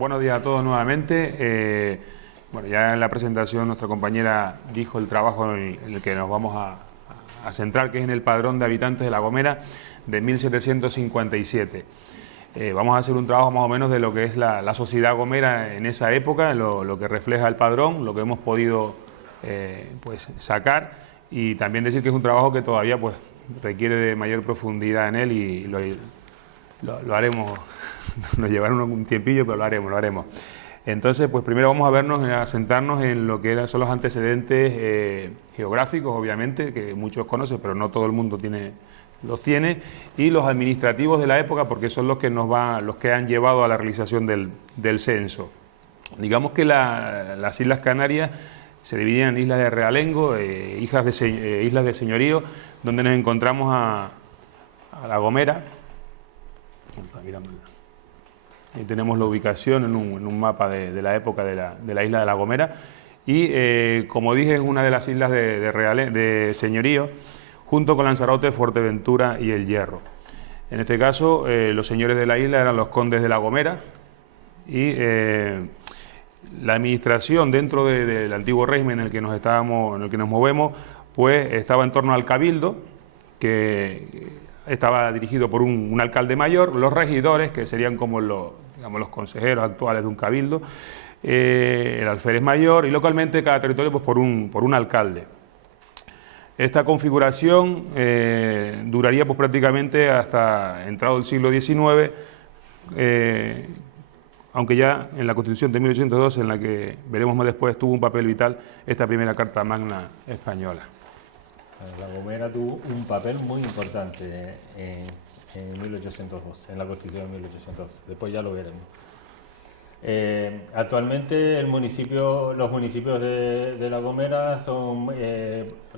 Buenos días a todos nuevamente. Bueno, ya en la presentación nuestra compañera dijo el trabajo en el que nos vamos a centrar, que es en el padrón de habitantes de La Gomera de 1757. Vamos a hacer un trabajo más o menos de lo que es la sociedad gomera en esa época, lo que refleja el padrón, lo que hemos podido pues sacar, y también decir que es un trabajo que todavía pues requiere de mayor profundidad en él y lo haremos. Nos llevará un tiempillo, pero lo haremos. Entonces, pues primero vamos a sentarnos en lo que son los antecedentes geográficos, obviamente, que muchos conocen, pero no todo el mundo los tiene, y los administrativos de la época, porque son los que han llevado a la realización del censo. Digamos que las Islas Canarias se dividen en islas de realengo, islas de señorío, donde nos encontramos a La Gomera. Ahí tenemos la ubicación en un mapa de la época de la isla de La Gomera, y como dije, es una de las islas de señorío, junto con Lanzarote, Fuerteventura y El Hierro. En este caso, los señores de la isla eran los condes de La Gomera, y la administración dentro del antiguo régimen en el que nos movemos, pues estaba en torno al cabildo, que estaba dirigido por un alcalde mayor, los regidores, que serían como los consejeros actuales de un cabildo, el alférez mayor, y localmente cada territorio pues por un alcalde. Esta configuración duraría pues prácticamente hasta entrado el siglo XIX, aunque ya en la Constitución de 1812, en la que veremos más después, tuvo un papel vital esta primera Carta Magna española. La Gomera tuvo un papel muy importante en 1812, en la Constitución de 1812. Después ya lo veremos. Actualmente los municipios de La Gomera son,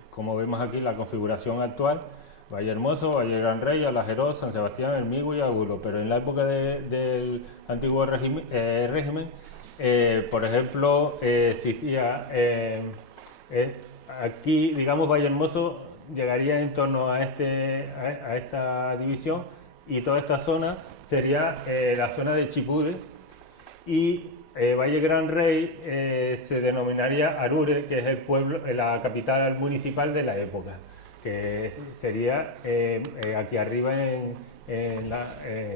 como vemos aquí, la configuración actual: Valle Hermoso, Valle Gran Rey, Alajerós, San Sebastián, El Migo y Agulo. Pero en la época del antiguo régimen, por ejemplo, existía aquí, digamos, Valle Hermoso llegaría en torno a esta división, y toda esta zona sería la zona de Chipude, y Valle Gran Rey se denominaría Arure, que es el pueblo, la capital municipal de la época, que sería aquí arriba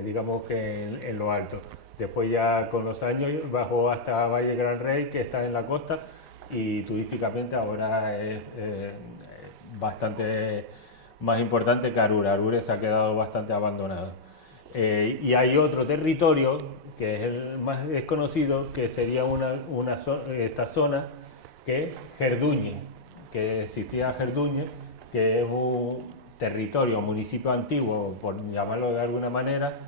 digamos que en lo alto. Después ya con los años bajó hasta Valle Gran Rey, que está en la costa, y turísticamente ahora es bastante más importante que Arure. Arure se ha quedado bastante abandonado. Y hay otro territorio que es el más desconocido, que sería esta zona, que es Gerduñe, que existía Gerduñe, que es un territorio, municipio antiguo, por llamarlo de alguna manera,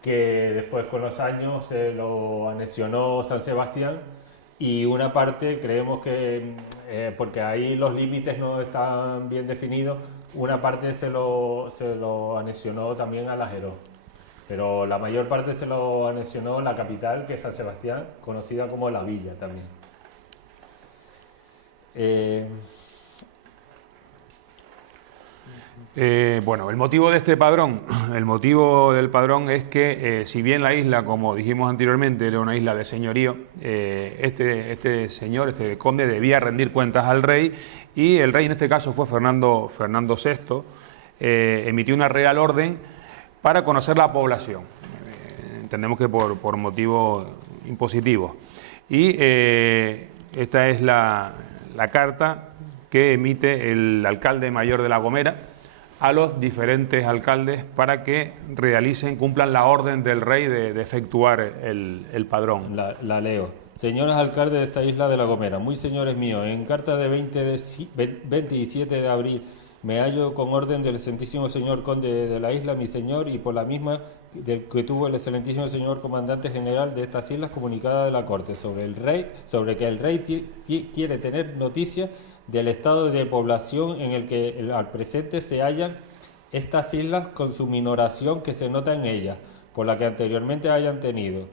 que después con los años se lo anexionó San Sebastián, y una parte, creemos que, porque ahí los límites no están bien definidos, una parte se lo anexionó también a Alajerós, pero la mayor parte se lo anexionó la capital, que es San Sebastián, conocida como La Villa también. Bueno, el motivo de este padrón, el motivo del padrón es que si bien la isla, como dijimos anteriormente, era una isla de señorío, este conde debía rendir cuentas al rey, y el rey en este caso fue Fernando VI, emitió una real orden para conocer la población, entendemos que por motivos impositivos, y esta es la carta que emite el alcalde mayor de La Gomera a los diferentes alcaldes para que cumplan la orden del rey de efectuar el padrón. La leo. Señores alcaldes de esta isla de La Gomera, muy señores míos, en carta de 27 de abril me hallo con orden del excelentísimo señor conde de la isla, mi señor, y por la misma que tuvo el excelentísimo señor comandante general de estas islas, comunicada de la corte sobre que el rey quiere tener noticia del estado de población en el que al presente se hallan estas islas, con su minoración que se nota en ellas, por la que anteriormente hayan tenido,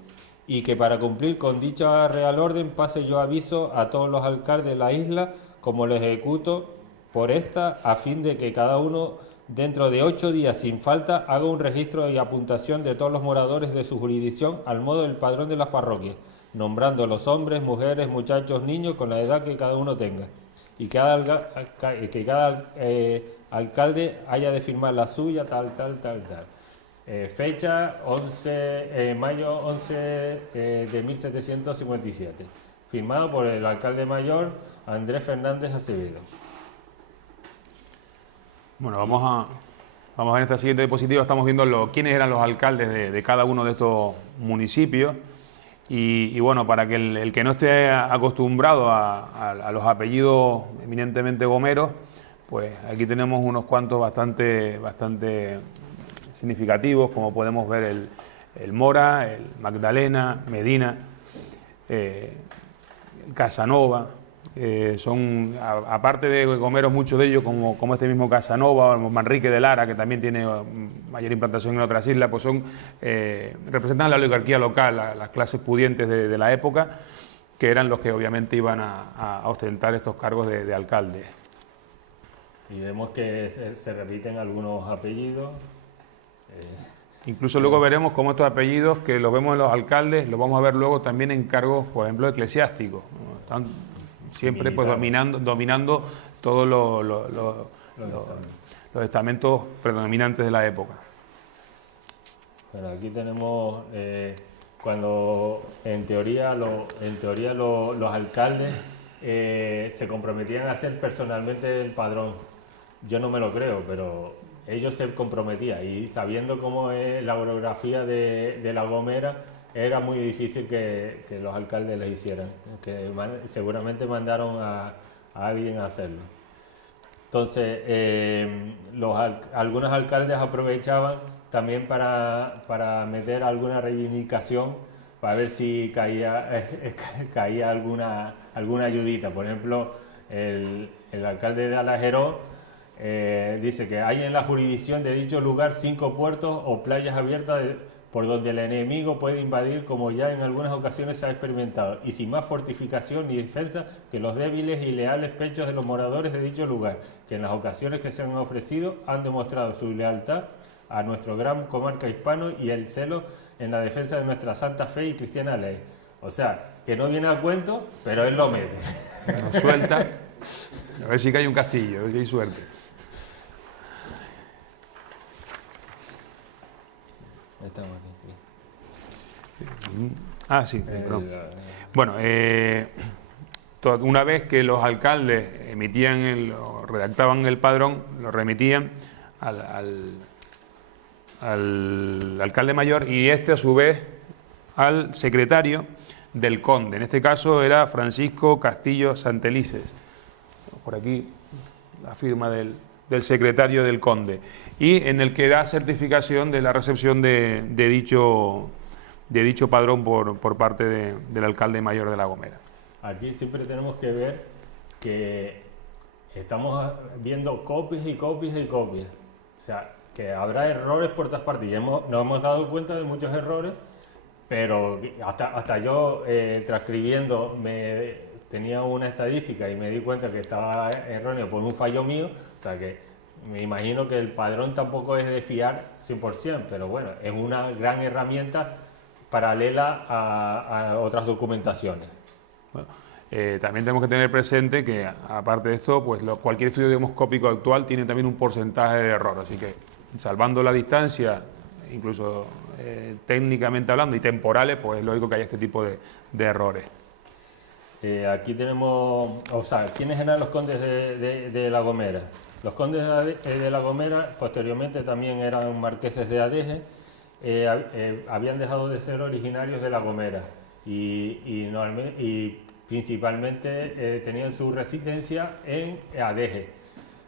y que para cumplir con dicha real orden pase yo aviso a todos los alcaldes de la isla, como lo ejecuto por esta, a fin de que cada uno dentro de 8 días sin falta haga un registro y apuntación de todos los moradores de su jurisdicción al modo del padrón de las parroquias, nombrando a los hombres, mujeres, muchachos, niños con la edad que cada uno tenga, y que cada alcalde haya de firmar la suya, tal. Fecha 11, mayo 11 de 1757, firmado por el alcalde mayor Andrés Fernández Acevedo. Bueno, vamos a ver en esta siguiente diapositiva, estamos viendo quiénes eran los alcaldes de cada uno de estos municipios. Y bueno, para que el que no esté acostumbrado a los apellidos eminentemente gomeros, pues aquí tenemos unos cuantos bastante significativos, como podemos ver el Mora, el Magdalena, Medina, el Casanova. Son, aparte de gomeros, muchos de ellos, como este mismo Casanova, o Manrique de Lara, que también tiene mayor implantación en otras islas, pues representan la oligarquía local, las clases pudientes de la época, que eran los que obviamente iban a ostentar estos cargos de alcalde. Y vemos que se repiten algunos apellidos. Incluso luego veremos cómo estos apellidos, que los vemos en los alcaldes, los vamos a ver luego también en cargos, por ejemplo, eclesiásticos. Están siempre pues dominando todos los estamentos predominantes de la época. Bueno, aquí tenemos cuando en teoría los alcaldes se comprometían a hacer personalmente el padrón. Yo no me lo creo, pero ellos se comprometían, y sabiendo cómo es la orografía de La Gomera, era muy difícil que los alcaldes le hicieran, que seguramente mandaron a alguien a hacerlo. Entonces, algunos alcaldes aprovechaban también para meter alguna reivindicación, para ver si caía alguna ayudita. Por ejemplo, el alcalde de Alajeró dice que hay en la jurisdicción de dicho lugar 5 puertos o playas abiertas por donde el enemigo puede invadir, como ya en algunas ocasiones se ha experimentado, y sin más fortificación ni defensa que los débiles y leales pechos de los moradores de dicho lugar, que en las ocasiones que se han ofrecido han demostrado su lealtad a nuestro gran comarca hispano y el celo en la defensa de nuestra santa fe y cristiana ley. O sea, que no viene a cuento, pero él lo mete. Lo suelta, a ver si cae un castillo, a ver si hay suerte. Estamos aquí. Sí, perdón. Bueno, una vez que los alcaldes redactaban el padrón, lo remitían al alcalde mayor, y este a su vez al secretario del conde. En este caso era Francisco Castillo Santelices. Por aquí la firma del secretario del conde, y en el que da certificación de la recepción de dicho padrón por parte del alcalde mayor de La Gomera. Aquí siempre tenemos que ver que estamos viendo copias y copias y copias. O sea, que habrá errores por todas partes. Y nos hemos dado cuenta de muchos errores, pero hasta yo transcribiendo tenía una estadística y me di cuenta que estaba erróneo por un fallo mío. O sea que me imagino que el padrón tampoco es de fiar 100%, pero bueno, es una gran herramienta paralela a otras documentaciones. Bueno, también tenemos que tener presente que, aparte de esto, pues cualquier estudio demoscópico actual tiene también un porcentaje de error, así que, salvando la distancia, incluso técnicamente hablando y temporales, pues es lógico que haya este tipo de errores. Aquí tenemos, o sea, ¿quiénes eran los condes de La Gomera? Los condes de La Gomera posteriormente también eran marqueses de Adeje. Habían dejado de ser originarios de La Gomera y principalmente tenían su residencia en Adeje.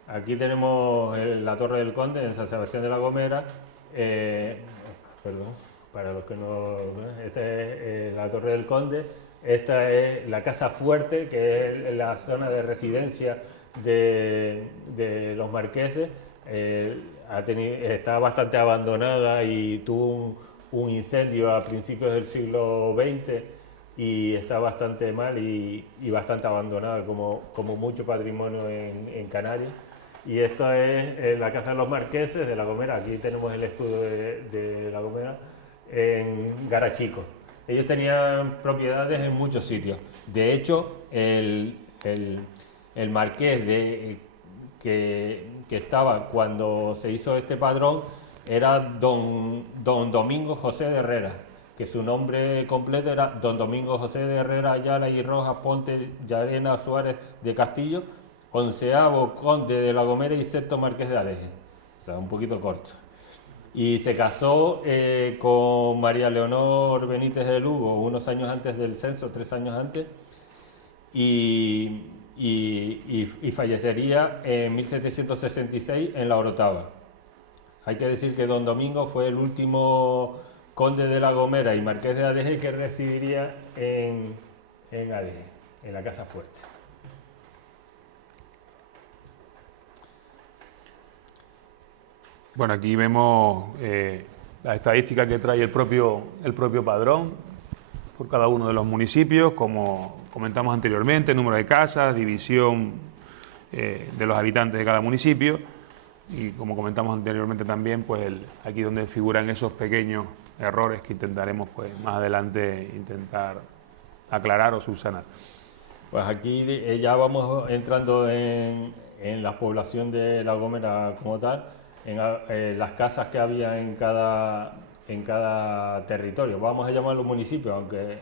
Aquí tenemos la Torre del Conde en San Sebastián de La Gomera. Perdón, para los que no... Esta es la Torre del Conde. Esta es la Casa Fuerte, que es la zona de residencia de los marqueses. Está bastante abandonada y tuvo un incendio a principios del siglo XX y está bastante mal y bastante abandonada, como mucho patrimonio en Canarias. Y esto es la Casa de los Marqueses de La Gomera. Aquí tenemos el escudo de La Gomera en Garachico. Ellos tenían propiedades en muchos sitios. De hecho, el marqués que estaba cuando se hizo este padrón era don Domingo José de Herrera, que su nombre completo era don Domingo José de Herrera Ayala y Rojas Ponte Llarena Suárez de Castillo, 11º conde de La Gomera y 6º marqués de Adeje. O sea, un poquito corto. Y se casó con María Leonor Benítez de Lugo unos años antes del censo, 3 años antes, y fallecería en 1766 en La Orotava. Hay que decir que don Domingo fue el último conde de La Gomera y marqués de Adeje que residiría en Adeje, en la Casa Fuerte. Bueno, aquí vemos la estadística que trae el propio padrón por cada uno de los municipios, como comentamos anteriormente, número de casas, división de los habitantes de cada municipio y como comentamos anteriormente también, pues aquí donde figuran esos pequeños errores que intentaremos pues más adelante intentar aclarar o subsanar. Pues aquí ya vamos entrando en la población de La Gomera como tal, en las casas que había en cada territorio. Vamos a llamarlo municipio, aunque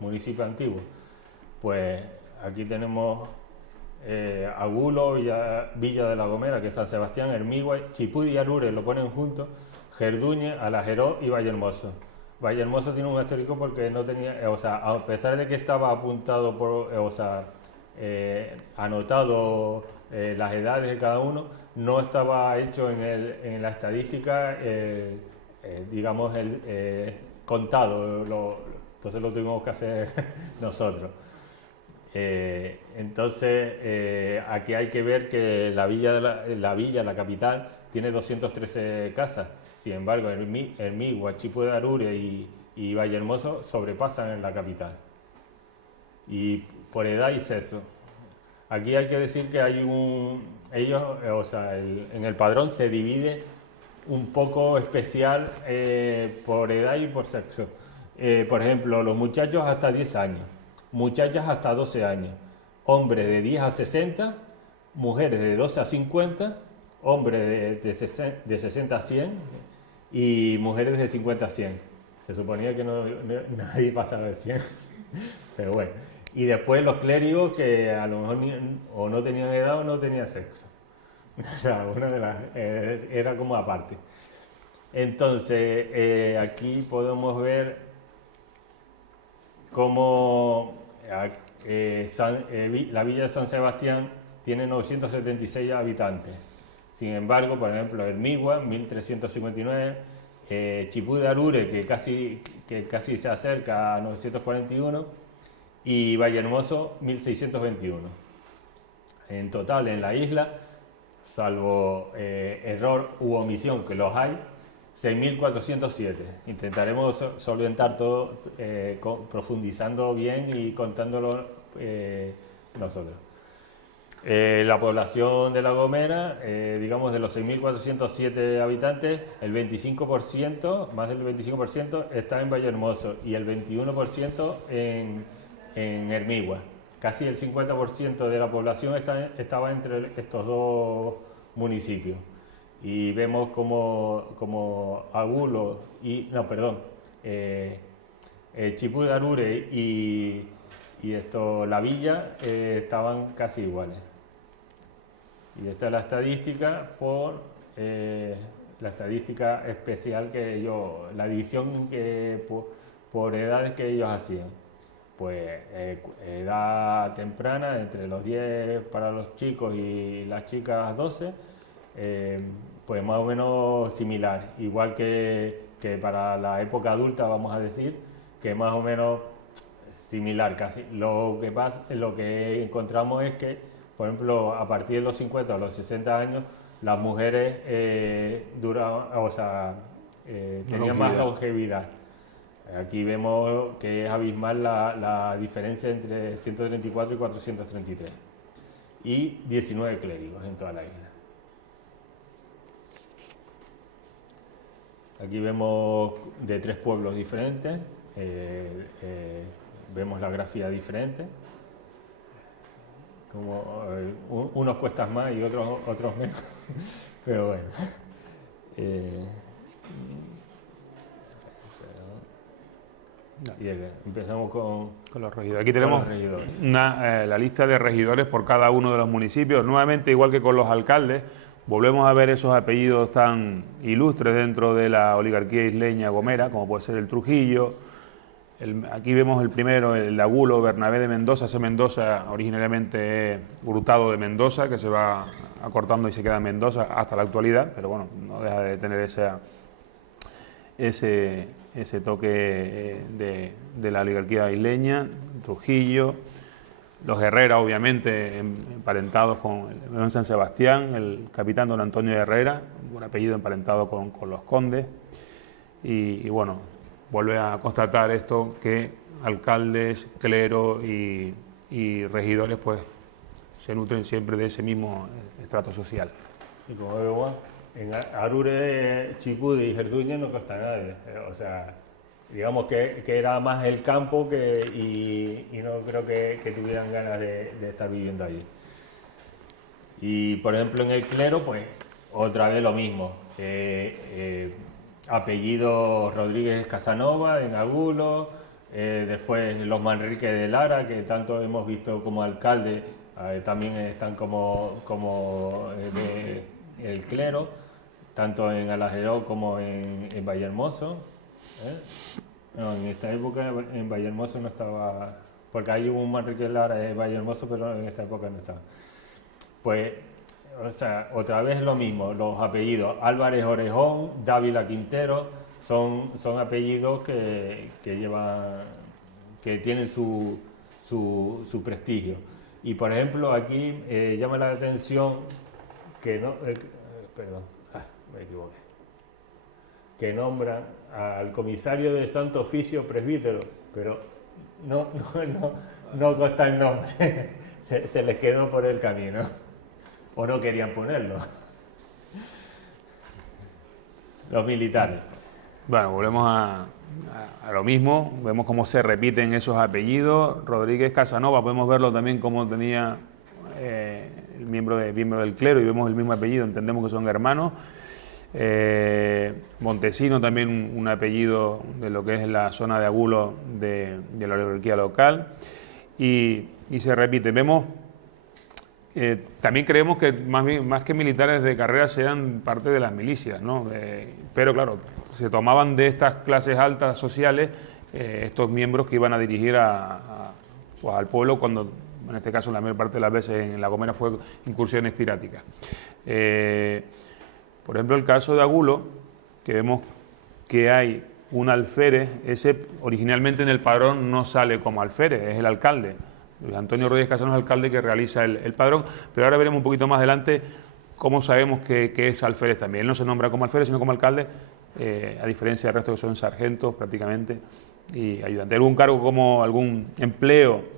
municipio antiguo. Pues aquí tenemos Agulo, Villa de La Gomera, que es San Sebastián, Hermigua, Chipud y Arures lo ponen juntos, Gerduñe, Alajeró y Vallehermoso. Vallehermoso tiene un histórico porque no tenía, o sea, a pesar de que estaba apuntado por, anotado las edades de cada uno, no estaba hecho en la estadística, digamos, contado, entonces lo tuvimos que hacer nosotros. Entonces, aquí hay que ver que la villa, la capital, tiene 213 casas. Sin embargo, Hermigua, Chipud de Arures y Vallehermoso sobrepasan en la capital. Y por edad y sexo. Aquí hay que decir que hay en el padrón se divide un poco especial por edad y por sexo. Por ejemplo, los muchachos hasta 10 años, muchachas hasta 12 años, hombres de 10 a 60, mujeres de 12 a 50, hombres de 60 a 100 y mujeres de 50 a 100. Se suponía que nadie pasaba de 100, pero bueno. Y después los clérigos que a lo mejor o no tenían edad o no tenían sexo. O sea, era como aparte. Entonces, aquí podemos ver cómo la villa de San Sebastián tiene 976 habitantes. Sin embargo, por ejemplo, Hermigua, 1359, Chipud de Arures, que casi se acerca a 941, y Vallehermoso, 1621. En total, en la isla, salvo error u omisión, que los hay, 6.407. Intentaremos solventar todo profundizando bien y contándolo nosotros. La población de La Gomera, digamos de los 6.407 habitantes, el 25%, más del 25% está en Vallehermoso y el 21% en Hermigua. Casi el 50% de la población estaba entre estos dos municipios. Y vemos como Agulo Chipud de Arures y la villa estaban casi iguales. Y esta es la estadística la estadística especial la división por edades que ellos hacían. Pues edad temprana, entre los 10 para los chicos y las chicas 12, pues más o menos similar, igual que para la época adulta, vamos a decir, que más o menos similar casi. Lo que encontramos es que, por ejemplo, a partir de los 50 o los 60 años, las mujeres tenían más longevidad. Aquí vemos que es abismal la diferencia entre 134 y 433 y 19 clérigos en toda la isla. Aquí vemos de 3 pueblos diferentes, vemos la grafía diferente, como unos cuestan más y otros menos, pero bueno. Y empezamos con los regidores. Aquí tenemos los regidores. La lista de regidores por cada uno de los municipios. Nuevamente, igual que con los alcaldes, volvemos a ver esos apellidos tan ilustres dentro de la oligarquía isleña gomera, como puede ser el Trujillo. Aquí vemos el primero, el Agulo, Bernabé de Mendoza. Ese Mendoza originalmente es Hurtado de Mendoza, que se va acortando y se queda en Mendoza hasta la actualidad, pero bueno, no deja de tener ese toque de la oligarquía isleña. Trujillo, los Herrera, obviamente, emparentados con el San Sebastián, el capitán don Antonio Herrera, un apellido emparentado con los condes. Y bueno, vuelve a constatar esto, que alcaldes, clero y regidores pues se nutren siempre de ese mismo estrato social. Y como vemos, en Arure, Chipudi y Gerduña no consta nadie, o sea, digamos que era más el campo y no creo que tuvieran ganas de estar viviendo allí. Y por ejemplo en el clero, pues otra vez lo mismo. Apellido Rodríguez Casanova en Agulo, después los Manrique de Lara, que tanto hemos visto como alcalde, también están como el clero, tanto en Alajeró como en Vallehermoso. No, en esta época en Vallehermoso no estaba, porque hay un Manrique de Lara en Vallehermoso, pero en esta época no estaba. Pues, o sea, otra vez lo mismo, los apellidos Álvarez Orejón, Dávila Quintero, son apellidos que tienen su prestigio. Y por ejemplo aquí llama la atención que no, perdón, me equivoqué, que nombran al comisario de Santo Oficio presbítero, pero no consta el nombre, se les quedó por el camino. O no querían ponerlo. Los militares. Bueno, volvemos a lo mismo. Vemos cómo se repiten esos apellidos. Rodríguez Casanova, podemos verlo también como tenía el miembro del clero, y vemos el mismo apellido, entendemos que son hermanos. Montesino, también un apellido de lo que es la zona de Agulo de la oligarquía local. Y se repite. Vemos... también creemos que más que militares de carrera sean parte de las milicias, ¿no? Pero claro, se tomaban de estas clases altas sociales estos miembros que iban a dirigir pues al pueblo cuando, en este caso, la mayor parte de las veces en La Gomera fue incursiones piráticas. Por ejemplo, el caso de Agulo, que vemos que hay un alférez, ese originalmente en el padrón no sale como alférez, es el alcalde. Luis Antonio Rodríguez Casanova es el alcalde que realiza el padrón, pero ahora veremos un poquito más adelante cómo sabemos que es alférez también. Él no se nombra como alférez, sino como alcalde, a diferencia del resto que son sargentos prácticamente y ayudantes. Algún cargo como algún empleo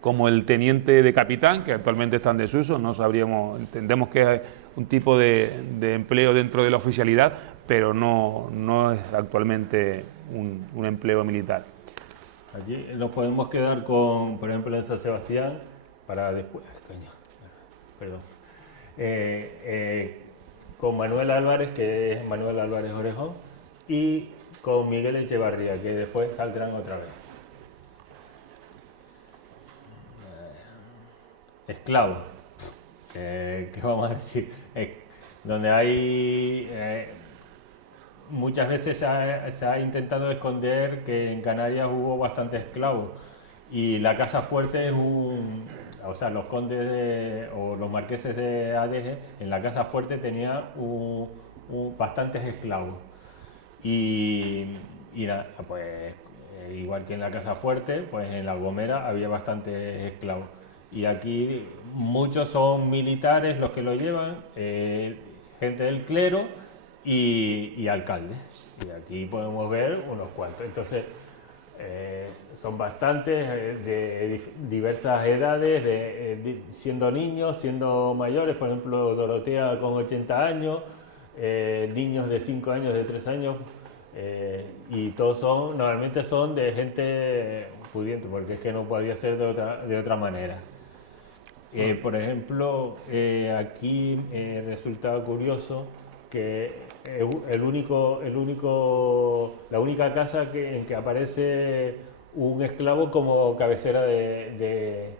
como el teniente de capitán, que actualmente está en desuso, no sabríamos, entendemos que es un tipo de empleo dentro de la oficialidad, pero no es actualmente un empleo militar. Allí nos podemos quedar con, por ejemplo, en San Sebastián, para después, con Manuel Álvarez, que es Manuel Álvarez Orejón, y con Miguel Echevarría, que después saldrán otra vez. Esclavo, ¿qué vamos a decir? Donde hay... muchas veces se ha intentado esconder que en Canarias hubo bastantes esclavos y la Casa Fuerte es o sea, los condes o los marqueses de Adeje en la Casa Fuerte tenía bastantes esclavos y nada, pues igual que en la Casa Fuerte, pues en La Gomera había bastantes esclavos y aquí muchos son militares los que lo llevan, gente del clero y alcaldes. Y aquí podemos ver unos cuantos. Entonces, son bastantes de diversas edades, siendo niños, siendo mayores. Por ejemplo, Dorotea con 80 años, niños de 5 años, de 3 años, y todos normalmente son de gente pudiente, porque es que no podría ser de otra manera. Por ejemplo, aquí resulta curioso que la única casa en que aparece un esclavo como cabecera de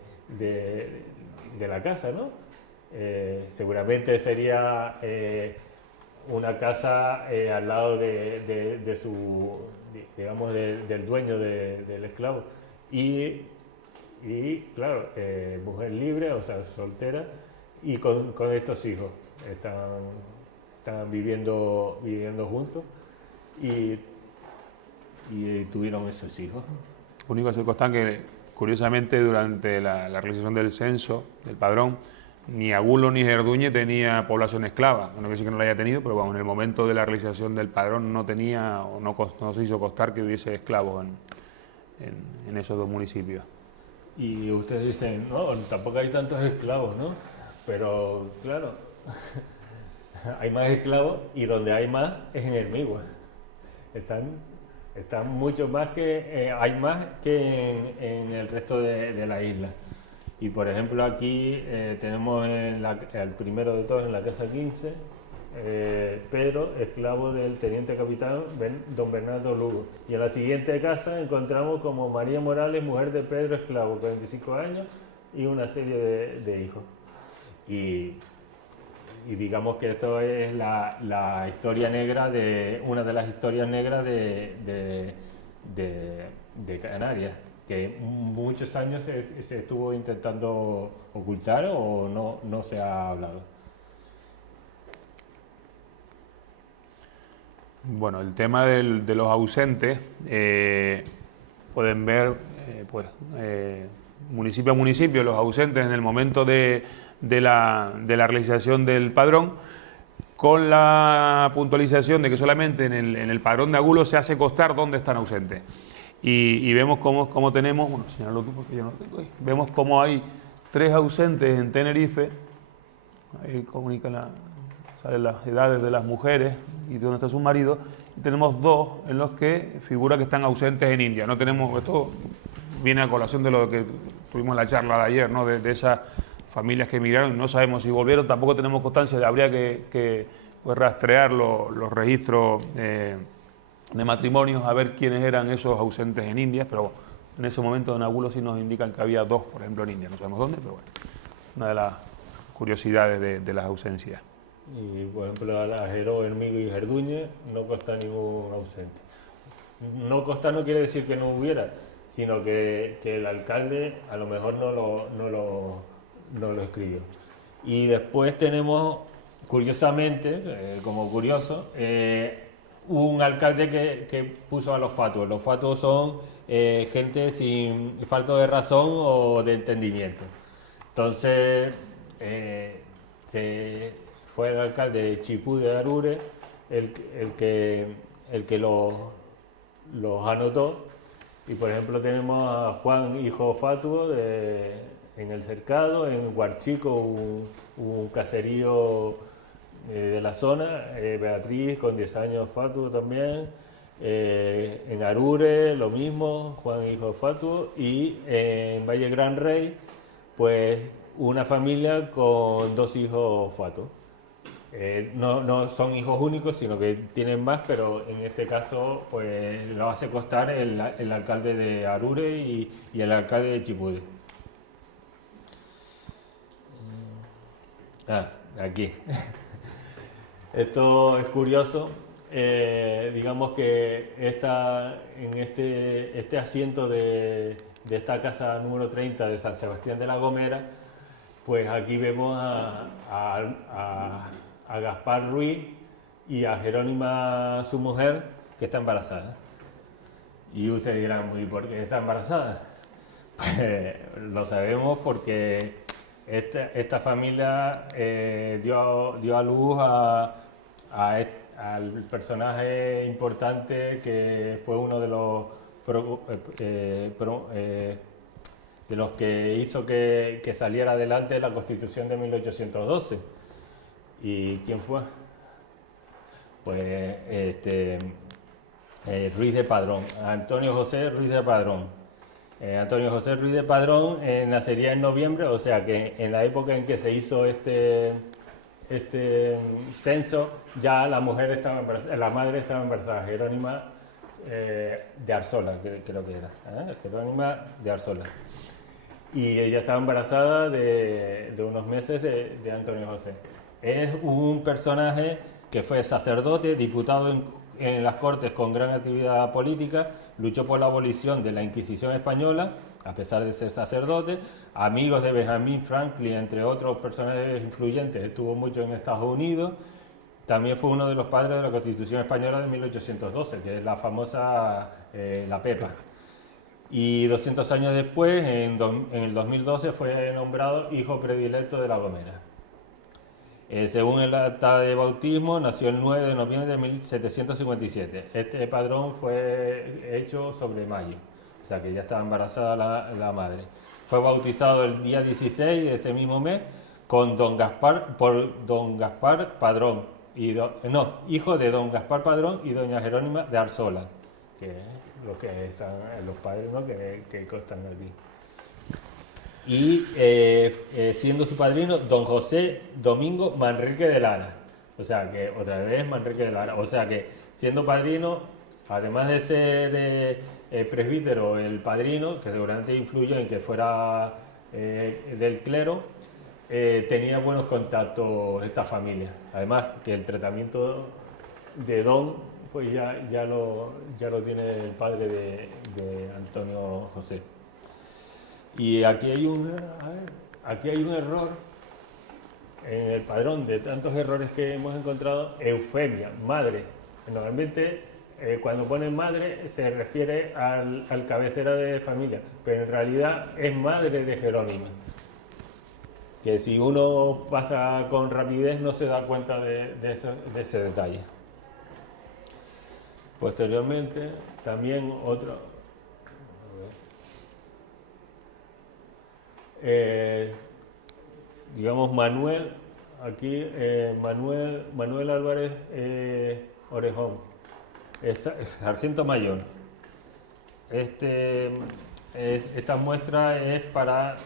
la casa, ¿no? Seguramente sería una casa al lado de su, digamos, del dueño del esclavo. Y claro, mujer libre, o sea, soltera, y con estos hijos. Están viviendo juntos y tuvieron esos hijos. Lo único que se consta que, curiosamente, durante la realización del censo, del padrón, ni Agulo ni Gerduñe tenía población esclava. No quiere decir que no la haya tenido, pero vamos, en el momento de la realización del padrón no tenía o no se hizo constar que hubiese esclavos en esos dos municipios. Y ustedes dicen, no, tampoco hay tantos esclavos, ¿no? Pero claro, hay más esclavos y donde hay más es en el Migua. Están mucho más hay más que en el resto de la isla. Y por ejemplo aquí tenemos el primero de todos en la casa 15, Pedro, esclavo del teniente capitán don Bernardo Lugo. Y en la siguiente casa encontramos como María Morales, mujer de Pedro, esclavo, 45 años y una serie de hijos. Y digamos que esto es la historia negra una de las historias negras de Canarias, que muchos años se estuvo intentando ocultar o no se ha hablado. Bueno, el tema de los ausentes, pueden ver municipio a municipio los ausentes en el momento de la realización del padrón, con la puntualización de que solamente en el padrón de Agulo se hace constar dónde están ausentes. Y vemos cómo tenemos, bueno, señalalo tú porque yo no lo tengo ahí, vemos cómo hay 3 ausentes en Tenerife, ahí comunican salen las edades de las mujeres y de dónde está su marido, y tenemos 2 en los que figura que están ausentes en India. No tenemos, esto viene a colación de lo que tuvimos en la charla de ayer, ¿no? De esas familias que emigraron y no sabemos si volvieron, tampoco tenemos constancia, habría que pues, rastrear los registros de matrimonios a ver quiénes eran esos ausentes en India, pero bueno, en ese momento en Agulo sí nos indican que había 2, por ejemplo, en India, no sabemos dónde, pero bueno, una de las curiosidades de las ausencias. Y por ejemplo a Ajero, Hermigo y Gerduñe no consta ningún ausente. No consta no quiere decir que no hubiera, sino que el alcalde a lo mejor no lo escribió. Y después tenemos, curiosamente, como curioso, un alcalde que puso a los fatuos. Los fatuos son gente sin falta de razón o de entendimiento. Entonces, fue el alcalde de Chipú de Arure el que los anotó. Y por ejemplo tenemos a Juan Hijo Fatuo en el Cercado, en Huarchico, un caserío de la zona, Beatriz con 10 años Fatuo también, en Arure lo mismo, Juan Hijo Fatuo, y en Valle Gran Rey pues una familia con 2 hijos Fatuo. No son hijos únicos, sino que tienen más, pero en este caso pues lo hace constar el alcalde de Arure y el alcalde de Chipude. Aquí. Esto es curioso. Digamos que en este asiento de esta casa número 30 de San Sebastián de la Gomera, pues aquí vemos a Gaspar Ruiz y a Jerónima, su mujer, que está embarazada. Y ustedes dirán, ¿y por qué está embarazada? Pues lo sabemos porque esta familia dio a luz al personaje importante que fue uno de los que hizo que saliera adelante la Constitución de 1812. ¿Y quién fue? pues Ruiz de Padrón, Antonio José Ruiz de Padrón. Antonio José Ruiz de Padrón nacería en noviembre, o sea que en la época en que se hizo este censo, ya la mujer estaba embarazada, la madre estaba embarazada, Jerónima de Arzola, creo que era, Jerónima de Arzola. Y ella estaba embarazada de unos meses de Antonio José. Es un personaje que fue sacerdote, diputado en las Cortes con gran actividad política, luchó por la abolición de la Inquisición española, a pesar de ser sacerdote, amigos de Benjamin Franklin, entre otros personajes influyentes, estuvo mucho en Estados Unidos. También fue uno de los padres de la Constitución española de 1812, que es la famosa La Pepa. Y 200 años después, en el 2012, fue nombrado hijo predilecto de La Gomera. Según el acta de bautismo, nació el 9 de noviembre de 1757. Este padrón fue hecho sobre mayo, o sea que ya estaba embarazada la madre. Fue bautizado el día 16 de ese mismo mes con por don Gaspar Padrón, hijo de don Gaspar Padrón y doña Jerónima de Arzola, que es lo que están los padres, ¿no? que constan aquí. Y siendo su padrino don José Domingo Manrique de Lara, o sea que otra vez Manrique de Lara, o sea que siendo padrino, además de ser presbítero, el padrino, que seguramente influyó en que fuera del clero, tenía buenos contactos esta familia, además que el tratamiento de don pues ya lo tiene el padre de Antonio José. Y aquí hay un error en el padrón de tantos errores que hemos encontrado. Eufemia, madre. Normalmente cuando ponen madre se refiere al cabecera de familia, pero en realidad es madre de Jerónima. Que si uno pasa con rapidez no se da cuenta de ese detalle. Posteriormente, también otro... digamos Manuel, aquí Manuel Álvarez Orejón, es sargento mayor. Esta muestra es para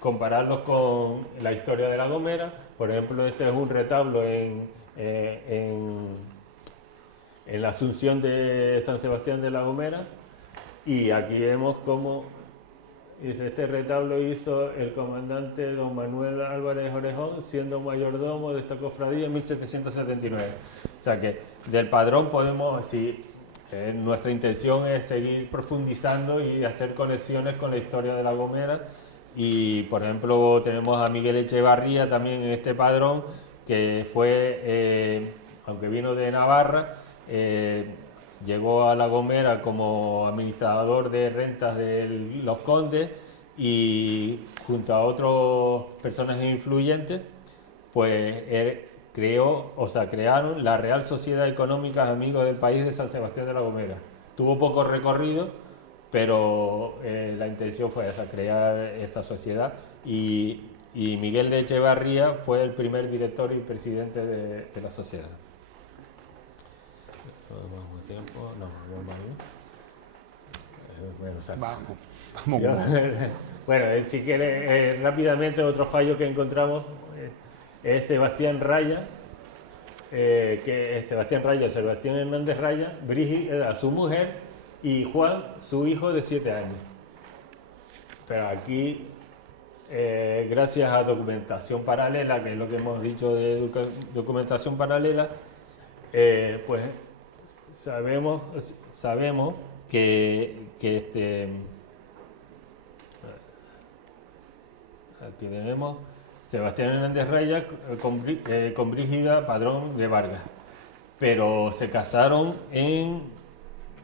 compararlos con la historia de La Gomera. Por ejemplo, este es un retablo en la Asunción de San Sebastián de La Gomera, y aquí vemos cómo este retablo hizo el comandante don Manuel Álvarez Orejón, siendo mayordomo de esta cofradía en 1779. O sea que del padrón podemos, si nuestra intención es seguir profundizando y hacer conexiones con la historia de La Gomera. Y por ejemplo tenemos a Miguel Echevarría también en este padrón, que fue, aunque vino de Navarra, llegó a La Gomera como administrador de rentas de los condes, y junto a otros personajes influyentes, pues crearon la Real Sociedad Económica Amigos del País de San Sebastián de La Gomera. Tuvo poco recorrido, pero la intención fue esa, crear esa sociedad, y Miguel de Echevarría fue el primer director y presidente de la sociedad. ¿Más tiempo? No, vamos. Bueno, si quiere, rápidamente otro fallo que encontramos es Sebastián Raya, que es Sebastián Hernández Raya, Brígida, su mujer, y Juan, su hijo de 7 años. Pero aquí, gracias a documentación paralela, que es lo que hemos dicho de documentación paralela, pues sabemos que aquí tenemos Sebastián Hernández Raya con Brígida Padrón de Vargas, pero se casaron en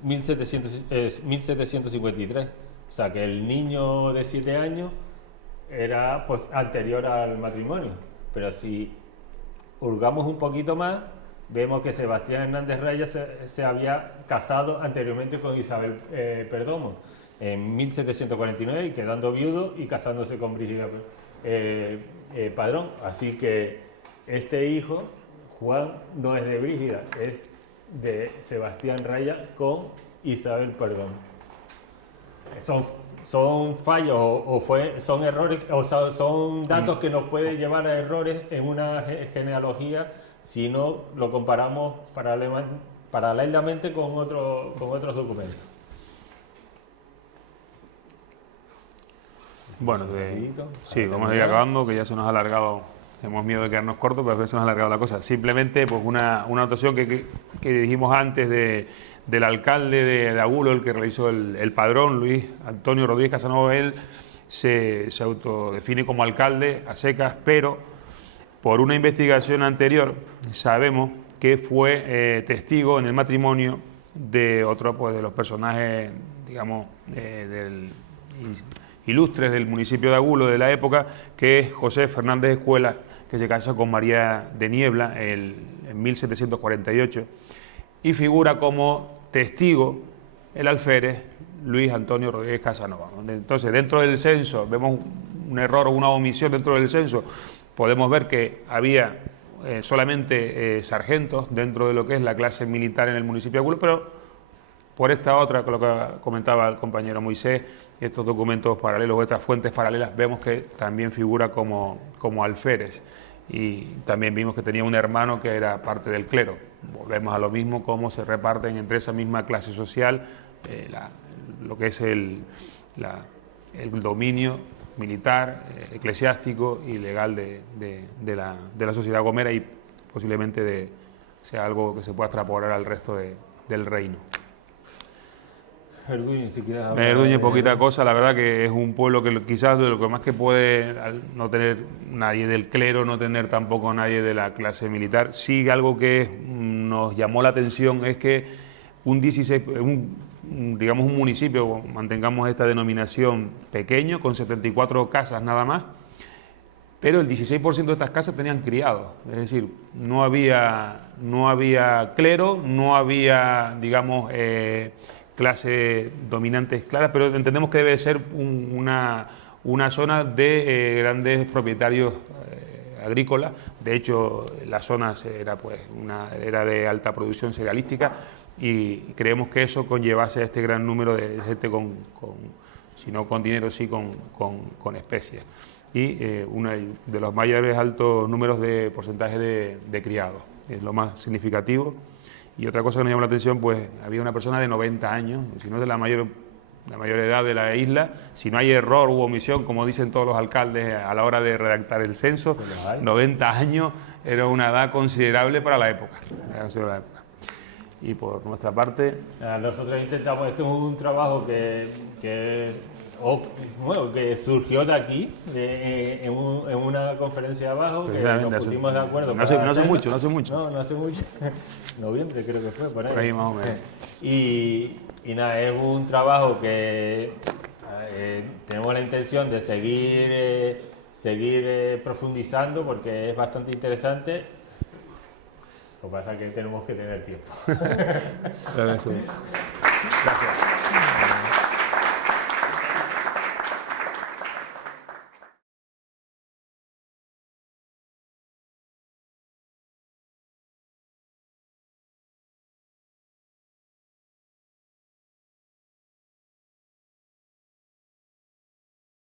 1753, o sea que el niño de 7 años era pues anterior al matrimonio. Pero si hurgamos un poquito más, vemos que Sebastián Hernández Raya se había casado anteriormente con Isabel Perdomo en 1749, quedando viudo y casándose con Brígida Padrón. Así que este hijo, Juan no es de Brígida, es de Sebastián Raya con Isabel Perdón. Son fallos son errores, o sea, son datos que nos pueden llevar a errores en una genealogía si no lo comparamos paralelamente con otros documentos. Bueno, sí, vamos a ir acabando, que ya se nos ha alargado. Tenemos miedo de quedarnos cortos, pero a veces se nos ha alargado la cosa. Simplemente, pues una anotación que dijimos antes del alcalde de Agulo, el que realizó el padrón, Luis Antonio Rodríguez Casanova. Él se autodefine como alcalde a secas, pero por una investigación anterior sabemos que fue testigo en el matrimonio de otro, pues, de los personajes, digamos, ilustres del municipio de Agulo de la época, que es José Fernández Escuela, que se casa con María de Niebla en 1748, y figura como testigo el alférez Luis Antonio Rodríguez Casanova. Entonces, dentro del censo, vemos un error o una omisión dentro del censo, podemos ver que había solamente sargentos dentro de lo que es la clase militar en el municipio de Agulo, pero por esta otra, con lo que comentaba el compañero Moisés, estos documentos paralelos o estas fuentes paralelas, vemos que también figura como alférez, y también vimos que tenía un hermano que era parte del clero. Volvemos a lo mismo, cómo se reparten entre esa misma clase social lo que es el dominio militar, eclesiástico y legal de la sociedad gomera, y posiblemente sea algo que se pueda extrapolar al resto del reino. Erduño, si quieres hablar. Erduño, poquita cosa, la verdad que es un pueblo que quizás de lo que más que puede, al no tener nadie del clero, no tener tampoco nadie de la clase militar. Sí, algo que nos llamó la atención es que digamos un municipio, mantengamos esta denominación, pequeño, con 74 casas nada más, pero el 16% de estas casas tenían criados, es decir, no había clero, no había, digamos, clase dominantes claras, pero entendemos que debe ser una zona de grandes propietarios agrícolas. De hecho, la zona era de alta producción cerealística, y creemos que eso conllevase a este gran número de gente si no con dinero, sí con especies. Y uno de los mayores altos números de porcentaje de criados, es lo más significativo. Y otra cosa que nos llamó la atención, pues había una persona de 90 años, si no es de la mayor edad de la isla, si no hay error u omisión, como dicen todos los alcaldes a la hora de redactar el censo, 90 años era una edad considerable para la época. Y por nuestra parte... Nosotros intentamos, esto es un trabajo que surgió de aquí, en una conferencia de abajo, que nos pusimos de acuerdo. No hace mucho. No hace mucho. Noviembre creo que fue, por ahí. Por ahí más o menos. Y nada, es un trabajo que tenemos la intención de seguir profundizando, porque es bastante interesante. Lo que pasa es que tenemos que tener tiempo. Gracias.